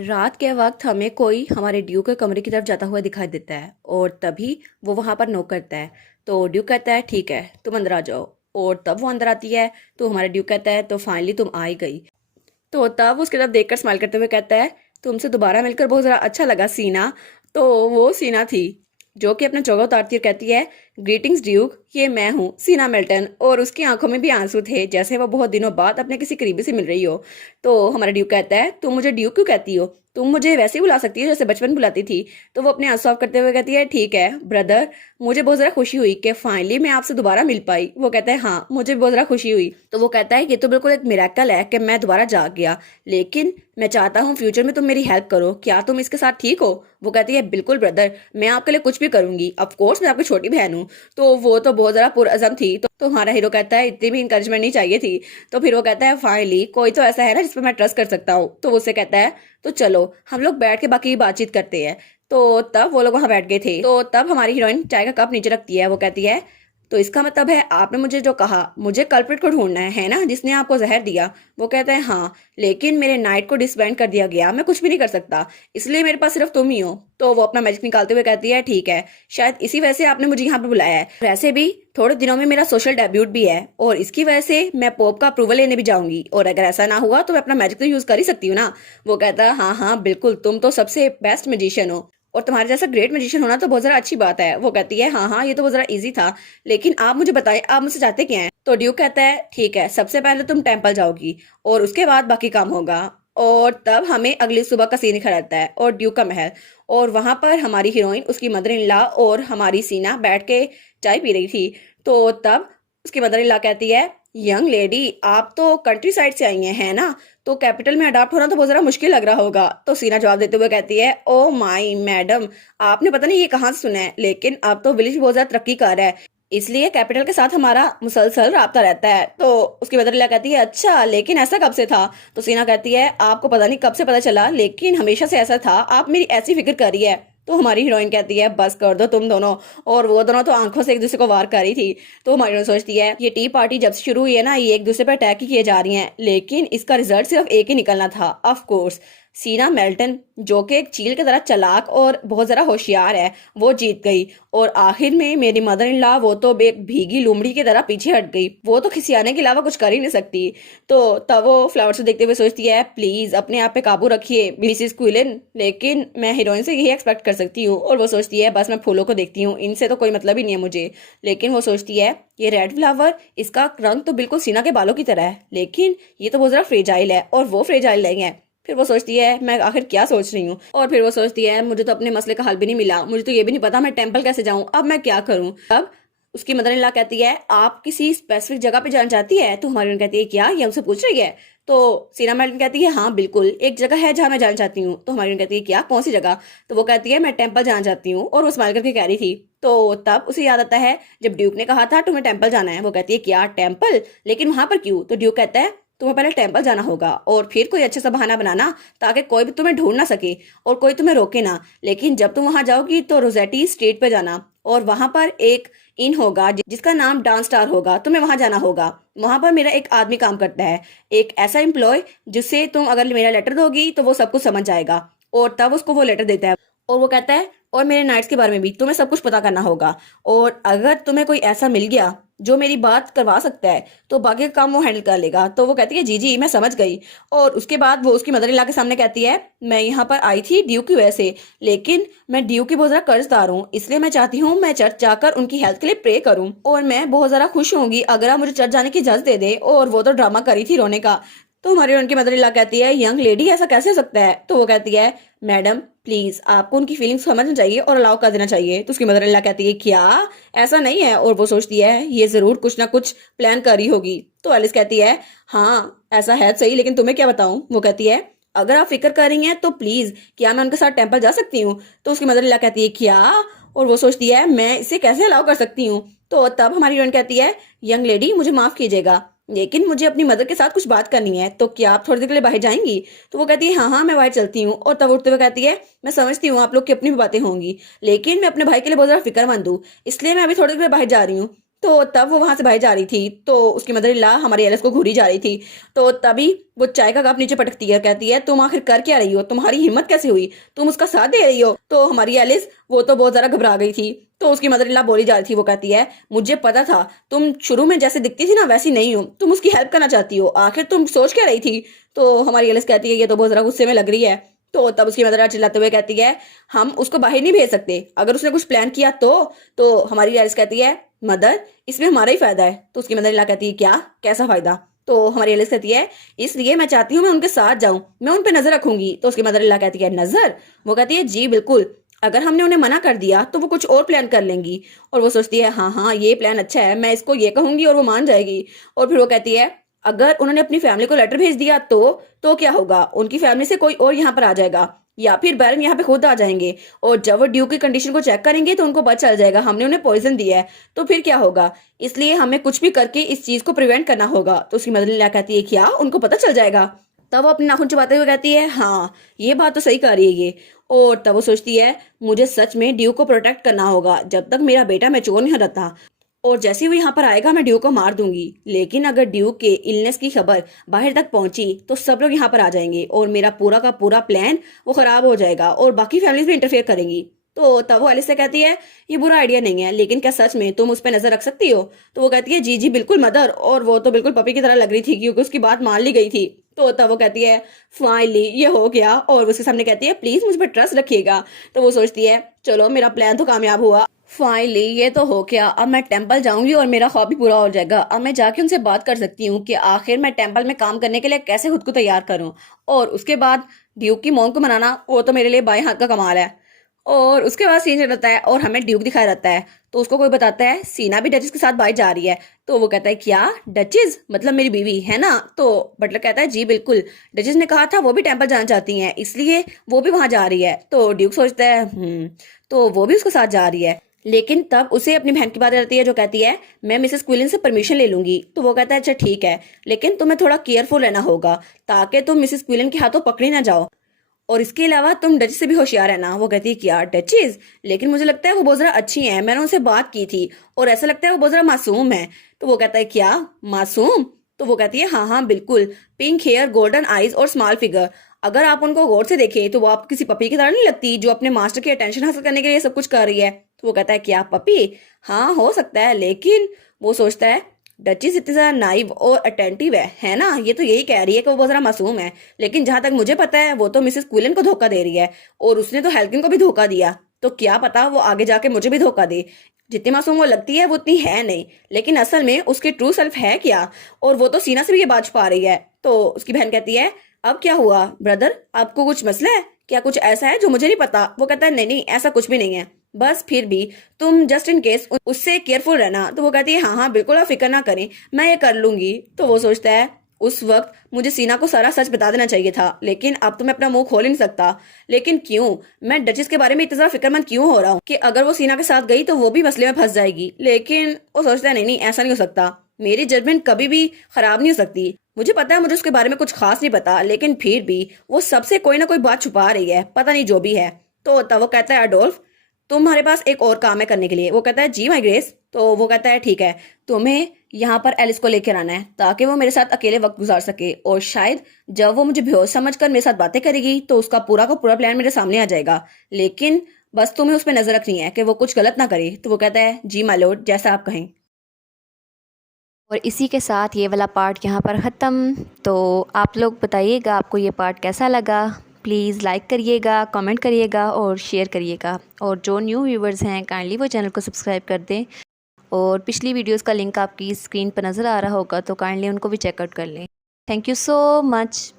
रात के वक्त हमें कोई हमारे ड्यू के कमरे की तरफ जाता हुआ दिखाई देता है और तभी वो वहां पर नॉक करता है। तो ड्यू कहता है ठीक है तुम अंदर आ जाओ। और तब वो अंदर आती है तो हमारा ड्यू कहता है तो फाइनली तुम आ ही गई। तो तब उसकी तरफ देखकर स्माइल करते हुए कहता है तुमसे दोबारा मिलकर बहुत ज़रा अच्छा लगा सीना। तो वो सीना थी जो कि अपना चोगा उतारती है, कहती है ग्रीटिंग्स ड्यूक, ये मैं हूँ सीना मिल्टन। और उसकी आंखों में भी आंसू थे जैसे वो बहुत दिनों बाद अपने किसी करीबी से मिल रही हो। तो हमारा ड्यूक कहता है तुम मुझे ड्यूक क्यों कहती हो, तुम मुझे वैसे ही बुला सकती हो जैसे बचपन बुलाती थी। तो वो अपने आंसू साफ करते हुए कहती है ठीक है ब्रदर, मुझे बहुत ज़रा खुशी हुई कि फाइनली मैं आपसे दोबारा मिल पाई। वो कहता है हाँ मुझे भी बहुत ज़रा खुशी हुई। तो वो कहता है ये तो बिल्कुल एक मिरेकल है कि मैं दोबारा जाग गया, लेकिन मैं चाहता हूँ फ्यूचर में तुम मेरी हेल्प करो, क्या तुम इसके साथ ठीक हो। वो कहती है बिल्कुल ब्रदर, मैं आपके लिए कुछ भी करूंगी, ऑफ कोर्स मैं आपकी छोटी बहन हूँ। तो वो तो बहुत ज़रा पुरअज़म थी। तो हमारा हीरो कहता है इतनी भी इंकरेजमेंट नहीं चाहिए थी। तो फिर वो कहता है फाइनली कोई तो ऐसा है ना जिस पर मैं ट्रस्ट कर सकता हूँ। तो वो उससे कहता है तो चलो हम लोग बैठ के बाकी बातचीत करते हैं। तो तब वो लोग वहां बैठ गए थे। तो तब हमारी हीरोइन चाय का कप नीचे रखती है। वो कहती है तो इसका मतलब है आपने मुझे जो कहा मुझे कल्प्रिट को ढूंढना है ना, जिसने आपको जहर दिया। वो कहता है हाँ, लेकिन मेरे नाइट को डिसबैंड कर दिया गया, मैं कुछ भी नहीं कर सकता, इसलिए मेरे पास सिर्फ तुम ही हो। तो वो अपना मैजिक निकालते हुए कहती है ठीक है, शायद इसी वजह से आपने मुझे यहाँ पे बुलाया है। वैसे भी थोड़े दिनों में मेरा सोशल डेब्यूट भी है और इसकी वजह से मैं पोप का अप्रूवल लेने भी जाऊंगी, और अगर ऐसा ना हुआ तो मैं अपना मैजिक तो यूज कर ही सकती हूँ ना। वो कहता है हाँ हाँ बिल्कुल, तुम तो सबसे बेस्ट मैजिशियन हो और तुम्हारे जैसा ग्रेट मैजिशियन होना तो बहुत जरा अच्छी बात है। वो कहती है हाँ हाँ ये तो बहुत जरा इजी था, लेकिन आप मुझे बताएं आप मुझसे चाहते क्या हैं। तो ड्यूक कहता है ठीक है, सबसे पहले तुम टेम्पल जाओगी और उसके बाद बाकी काम होगा। और तब हमें अगली सुबह का सीन खड़ा है और ड्यूक का महल, और वहां पर हमारी हीरोइन, उसकी मदर इन लॉ और हमारी सीना बैठ के चाय पी रही थी। तो तब उसकी मदर इन लॉ कहती है यंग लेडी, आप तो कंट्री साइड से आई हैं है ना, तो कैपिटल में अडॉप्ट होना तो बहुत जरा मुश्किल लग रहा होगा। तो सीना जवाब देते हुए कहती है ओ माई मैडम, आपने पता नहीं ये कहाँ से सुना है, लेकिन अब तो विलेज बहुत ज्यादा तरक्की कर रहा है, इसलिए कैपिटल के साथ हमारा मुसलसल राब्ता रहता है। तो उसकी मदर कहती है अच्छा, लेकिन ऐसा कब से था। तो सीना कहती है आपको पता नहीं कब से पता चला, लेकिन हमेशा से ऐसा था, आप मेरी ऐसी फिक्र कर रही है। तो हमारी हीरोइन कहती है बस कर दो तुम दोनों। और वो दोनों तो आंखों से एक दूसरे को वार कर रही थी। तो हमारी हीरोइन सोचती है ये टी पार्टी जब से शुरू हुई है ना, ये एक दूसरे पर अटैक ही किए जा रही हैं, लेकिन इसका रिजल्ट सिर्फ एक ही निकलना था, ऑफ कोर्स सीना मेल्टन, जो कि एक चील की तरह चालाक और बहुत जरा होशियार है, वो जीत गई। और आखिर में मेरी मदर इन लॉ, वो तो एक भीगी लोमड़ी की तरह पीछे हट गई, वो तो खिसियाने के अलावा कुछ कर ही नहीं सकती। तो तब वो फ्लावर से देखते हुए सोचती है प्लीज अपने आप पे काबू रखिए मिसिस क्विलन, लेकिन मैं हीरोइन से यही एक्सपेक्ट कर सकती हूँ। और वो सोचती है बस मैं फूलों को देखती हूँ, इनसे तो कोई मतलब ही नहीं है मुझे। लेकिन वो सोचती है ये रेड फ्लावर, इसका रंग तो बिल्कुल सीना के बालों की तरह है, लेकिन ये तो बहुत जरा फ्रेजाइल है और वो फ्रेजाइल नहीं है। फिर वो सोचती है मैं आखिर क्या सोच रही हूँ। और फिर वो सोचती है मुझे तो अपने मसले का हल भी नहीं मिला, मुझे तो ये भी नहीं पता मैं टेम्पल कैसे जाऊं, अब मैं क्या करूं। अब उसकी मदर इन लॉ कहती है आप किसी स्पेसिफिक जगह पे जाना चाहती है। तो हमारी कहती है क्या, ये हमसे पूछ रही है। तो सीना मैडम कहती है हाँ बिल्कुल, एक जगह है जहाँ मैं जाना चाहती हूँ। तो हमारी कहती है क्या, कौन सी जगह। तो वो कहती है मैं टेम्पल जाना चाहती हूँ, और वो स्माइल करके कह रही थी। तो तब उसे याद आता है जब ड्यूक ने कहा था तुम्हें टेम्पल जाना है। वो कहती है क्या टेम्पल, लेकिन वहां पर क्यों। तो ड्यूक कहता है तुम्हें पहले टेम्पल जाना होगा और फिर कोई अच्छा सा बहाना बनाना ताकि कोई भी तुम्हें ढूंढ ना सके और कोई तुम्हें रोके ना। लेकिन जब तुम वहां जाओगी तो रोजेटी स्ट्रीट पे जाना, और वहां पर एक इन होगा जिसका नाम डांस स्टार होगा, तुम्हें वहां जाना होगा। वहां पर मेरा एक आदमी काम करता है, एक ऐसा एम्प्लॉय जिससे तुम अगर मेरा लेटर दोगी तो वो सब कुछ समझ जाएगा। और तब उसको वो लेटर देता है और वो कहता है और मेरे नाइट्स के बारे में भी तुम्हें सब कुछ पता करना होगा, और अगर तुम्हें कोई ऐसा मिल गया जो मेरी बात करवा सकता है तो बाकी का काम वो हैंडल कर लेगा। तो वो कहती है जी जी मैं समझ गई। और उसके बाद वो उसकी मदर इन लॉ के सामने कहती है मैं यहाँ पर आई थी ड्यू की वजह से, लेकिन मैं ड्यू की बहुत ज्यादा कर्जदार हूँ, इसलिए मैं चाहती हूँ मैं चर्च जाकर उनकी हेल्थ के लिए प्रे करूँ, और मैं बहुत ज्यादा खुश होंगी अगर आप मुझे चर्च जाने की इजाजत दे दे। और वो तो ड्रामा करी थी रोने का। तो हमारी उनकी मदर इन लॉ कहती है यंग लेडी ऐसा कैसे हो सकता है। तो वो कहती है मैडम प्लीज आपको उनकी फीलिंग्स समझना चाहिए और अलाउ कर देना चाहिए। तो उसकी मदर इन लॉ कहती है क्या, ऐसा नहीं है। और वो सोचती है ये जरूर कुछ ना कुछ प्लान कर रही होगी। तो एलिस कहती है हाँ ऐसा है सही, लेकिन तुम्हें क्या बताऊं। वो कहती है अगर आप फिक्र कर रही हैं तो प्लीज क्या मैं उनके साथ टेम्पल जा सकती हूँ। तो उसकी मदर इन लॉ कहती है क्या, और वो सोचती है मैं इसे कैसे अलाउ कर सकती हूँ। तो तब हमारी हीरोइन कहती है यंग लेडी मुझे माफ कीजिएगा, लेकिन मुझे अपनी मदर के साथ कुछ बात करनी है, तो क्या आप थोड़ी देर के लिए बाहर जाएंगी। तो वो कहती है हाँ हाँ मैं बाहर चलती हूँ। और तब उठते हुए कहती है मैं समझती हूँ आप लोग की अपनी भी बातें होंगी, लेकिन मैं अपने भाई के लिए बहुत ज्यादा फिक्रमंद हूँ, इसलिए मैं अभी थोड़ी देर के लिए बाहर जा रही हूँ। तो तब वो वहां से बाहर जा रही थी, तो उसकी मदर इन लॉ हमारी एलिस को घूरी जा रही थी। तो तभी वो चाय का कप नीचे पटकती है, कहती है तुम आखिर कर क्या रही हो, तुम्हारी हिम्मत कैसे हुई, तुम उसका साथ दे रही हो। तो हमारी एलिस वो तो बहुत ज्यादा घबरा गई थी। तो उसकी मदर इन लॉ बोली जा रही थी, वो कहती है मुझे पता था तुम शुरू में जैसे दिखती थी ना वैसी नहीं हो, तुम उसकी हेल्प करना चाहती हो, आखिर तुम सोच क्या रही थी। तो हमारी एलिस कहती है ये तो बहुत ज्यादा गुस्से में लग रही है। तो तब उसकी मदर चिल्लाते हुए कहती है हम उसको बाहर नहीं भेज सकते, अगर उसने कुछ प्लान किया तो हमारी एलिस कहती है मदर इसमें हमारा ही फायदा है। तो उसकी मदर इन लॉ कहती है क्या, कैसा फायदा। तो हमारी एलिस कहती है इसलिए मैं चाहती हूँ मैं उनके साथ जाऊं, मैं उन पे नजर रखूंगी। तो उसकी मदर इन लॉ कहती है नजर, वो कहती है जी बिल्कुल, अगर हमने उन्हें मना कर दिया तो वो कुछ और प्लान कर लेंगी। और वो सोचती है हाँ हाँ ये प्लान अच्छा है, मैं इसको ये कहूंगी और वो मान जाएगी। और फिर वो कहती है अगर उन्होंने अपनी फैमिली को लेटर भेज दिया तो क्या होगा, उनकी फैमिली से कोई और यहाँ पर आ जाएगा या फिर बैरन यहाँ पे खुद आ जाएंगे, और जब वो ड्यूक की कंडीशन को चेक करेंगे तो उनको पता चल जाएगा हमने उन्हें पॉइजन दिया है, तो फिर क्या होगा, इसलिए हमें कुछ भी करके इस चीज को प्रिवेंट करना होगा। तो उसकी मदर इन लॉ कहती है क्या उनको पता चल जाएगा। तब वो अपने नाखून चबाते हुए कहती है हाँ ये बात तो सही कह रही है ये। और तब वो सोचती है मुझे सच में ड्यू को प्रोटेक्ट करना होगा जब तक मेरा बेटा मैच्योर नहीं हो रहता, और जैसे ही वो यहाँ पर आएगा मैं ड्यू को मार दूंगी। लेकिन अगर ड्यू के इलनेस की खबर बाहर तक पहुंची तो सब लोग यहाँ पर आ जाएंगे और मेरा पूरा का पूरा प्लान वो खराब हो जाएगा और बाकी फैमिलीज भी इंटरफेयर करेंगी। तो तब वो एलिस से कहती है ये बुरा आइडिया नहीं है, लेकिन क्या सच में तुम उस पर नजर रख सकती हो। तो वो कहती है जी जी बिल्कुल मदर, और वो तो बिल्कुल पपी की तरह लग रही थी क्योंकि उसकी बात मान ली गई थी। तो तब वो कहती है फाइनली ये हो गया, और उसके सामने कहती है प्लीज मुझ पर ट्रस्ट रखिएगा। तो वो सोचती है चलो मेरा प्लान तो कामयाब हुआ, फाइनली ये तो हो गया, अब मैं टेंपल जाऊंगी और मेरा ख्वाब भी पूरा हो जाएगा। अब मैं जाके उनसे बात कर सकती हूँ कि आखिर मैं टेंपल में काम करने के लिए कैसे खुद को तैयार करूँ। और उसके बाद ड्यूक की मॉम को मनाना वो तो मेरे लिए बाएं हाथ का कमाल है। और उसके बाद सीन रहता है और हमें ड्यूक दिखाया जाता है, तो उसको कोई बताता है सीना भी डचेस के साथ बाहर जा रही है। तो वो कहता है क्या डचेस मतलब मेरी बीवी है ना। तो बटलर कहता है जी बिल्कुल, डचेस ने कहा था वो भी टेंपल जाना चाहती हैं इसलिए वो भी वहां जा रही है। तो ड्यूक सोचता है तो वो भी उसके साथ जा रही है। लेकिन तब उसे अपनी बहन की बात रहती है जो कहती है मैं मिसेस क्विलिन से परमिशन ले लूंगी। तो वो कहता है अच्छा ठीक है, लेकिन तुम्हें थोड़ा केयरफुल रहना होगा ताकि तुम मिसेस क्विलिन के हाथों पकड़ी ना जाओ, और इसके अलावा तुम डचेस से भी होशियार रहना। वो कहती है क्या डचेस, लेकिन मुझे लगता है वो बहुत जरा अच्छी हैं, मैंने उनसे बात की थी और ऐसा लगता है वो बहुत जरा मासूम है। तो वो कहता है क्या मासूम। तो वो कहती है हाँ हाँ बिल्कुल, पिंक हेयर गोल्डन आईज और स्मॉल फिगर, अगर आप उनको गौर से देखें तो वो आप किसी पपी की तरह नहीं लगती जो अपने मास्टर की अटेंशन हासिल करने के लिए सब कुछ कर रही है। तो वो कहता है क्या पपी, हाँ हो सकता है, लेकिन वो सोचता है डचेस इतनी ज्यादा नाइव और अटेंटिव है ना, ये तो यही कह रही है कि वो बहुत ज्यादा मासूम है, लेकिन जहां तक मुझे पता है वो तो मिसेस क्विलन को धोखा दे रही है और उसने तो हेल्किन को भी धोखा दिया, तो क्या पता वो आगे जाके मुझे भी धोखा दे। जितनी मासूम वो लगती है वो उतनी है नहीं, लेकिन असल में उसकी ट्रू सेल्फ है क्या, और वो तो सीना से भी ये बात छुपा रही है। तो उसकी बहन कहती है अब क्या हुआ ब्रदर, आपको कुछ मसला है क्या, कुछ ऐसा है जो मुझे नहीं पता। वो कहता है नहीं नहीं ऐसा कुछ भी नहीं है, बस फिर भी तुम जस्ट इन केस उससे केयरफुल रहना। तो वो कहती है हाँ हाँ बिल्कुल आप फिक्र ना करें, मैं ये कर लूंगी। तो वो सोचता है उस वक्त मुझे सीना को सारा सच बता देना चाहिए था, लेकिन अब तो मैं अपना मुंह खोल ही नहीं सकता। लेकिन क्यों, मैं डचेस के बारे में इतना ज्यादा फिक्रमंद क्यों हो रहा हूँ कि अगर वो सीना के साथ गई तो वो भी मसले में फंस जाएगी। लेकिन वो सोचता है नहीं नहीं ऐसा नहीं हो सकता, मेरी जजमेंट कभी भी खराब नहीं हो सकती। मुझे पता है मुझे उसके बारे में कुछ खास नहीं पता, लेकिन फिर भी वो सबसे कोई ना कोई बात छुपा रही है, पता नहीं जो भी है। तो तब वो कहता है अडोल्फ तुम्हारे पास एक और काम है करने के लिए। वो कहता है जी माय ग्रेस। तो वो कहता है ठीक है, तुम्हें यहाँ पर एलिस को लेकर आना है ताकि वो मेरे साथ अकेले वक्त गुजार सके, और शायद जब वो मुझे बेहोश समझकर मेरे साथ बातें करेगी तो उसका पूरा का पूरा प्लान मेरे सामने आ जाएगा, लेकिन बस तुम्हें उस पर नजर रखनी है कि वो कुछ गलत ना करे। तो वो कहता है जी माय लॉर्ड, जैसा आप कहें। और इसी के साथ ये वाला पार्ट यहाँ पर ख़त्म। तो आप लोग बताइएगा आपको ये पार्ट कैसा लगा, प्लीज़ लाइक करिएगा, कमेंट करिएगा और शेयर करिएगा, और जो न्यू व्यूवर्स हैं काइंडली वो चैनल को सब्सक्राइब कर दें, और पिछली वीडियोस का लिंक आपकी स्क्रीन पर नज़र आ रहा होगा तो काइंडली उनको भी चेकआउट कर लें। Thank you so much.